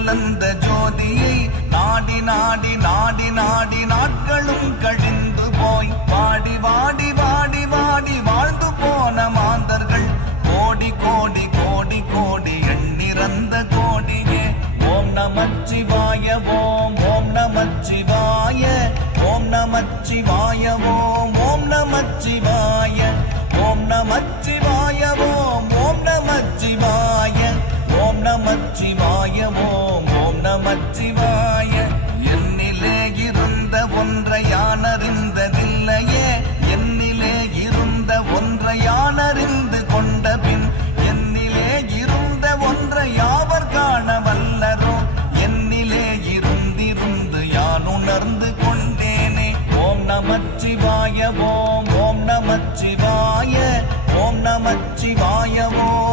கலந்த ஜோதியை நாடி நாடி நாடி நாடி நாட்களும் கழிந்து போய் வாடி வாடி வாடி வாடி வாழ்ந்து போன மாந்தர்கள் கோடி கோடி கோடி கோடி எண்ணிறந்த கோடியே. ஓம் நமச்சிவாய ஓம் ஓம் நமச்சிவாய ஓம் நமச்சிவாய ஓம் ஓம் நமச்சிவாய ஓம் நமச்சிவாய ஓம் ஓம் நமச்சிவாய ஓம் நமச்சிவாய ஓம் ஓம் நமச்சிவாய. என்னிலே இருந்த ஒன்றை யானறிந்ததில்லையே, என்னிலே இருந்த ஒன்றை யானறிந்து கொண்ட பின் என்னிலே இருந்த ஒன்றை யாவர் காண வல்லரோ. என்னிலே இருந்திருந்து யான் உணர்ந்து கொண்டேனே. ஓம் நமச்சிவாய ஓம் ஓம் நமச்சிவாய ஓம் நமச்சிவாய ஓம்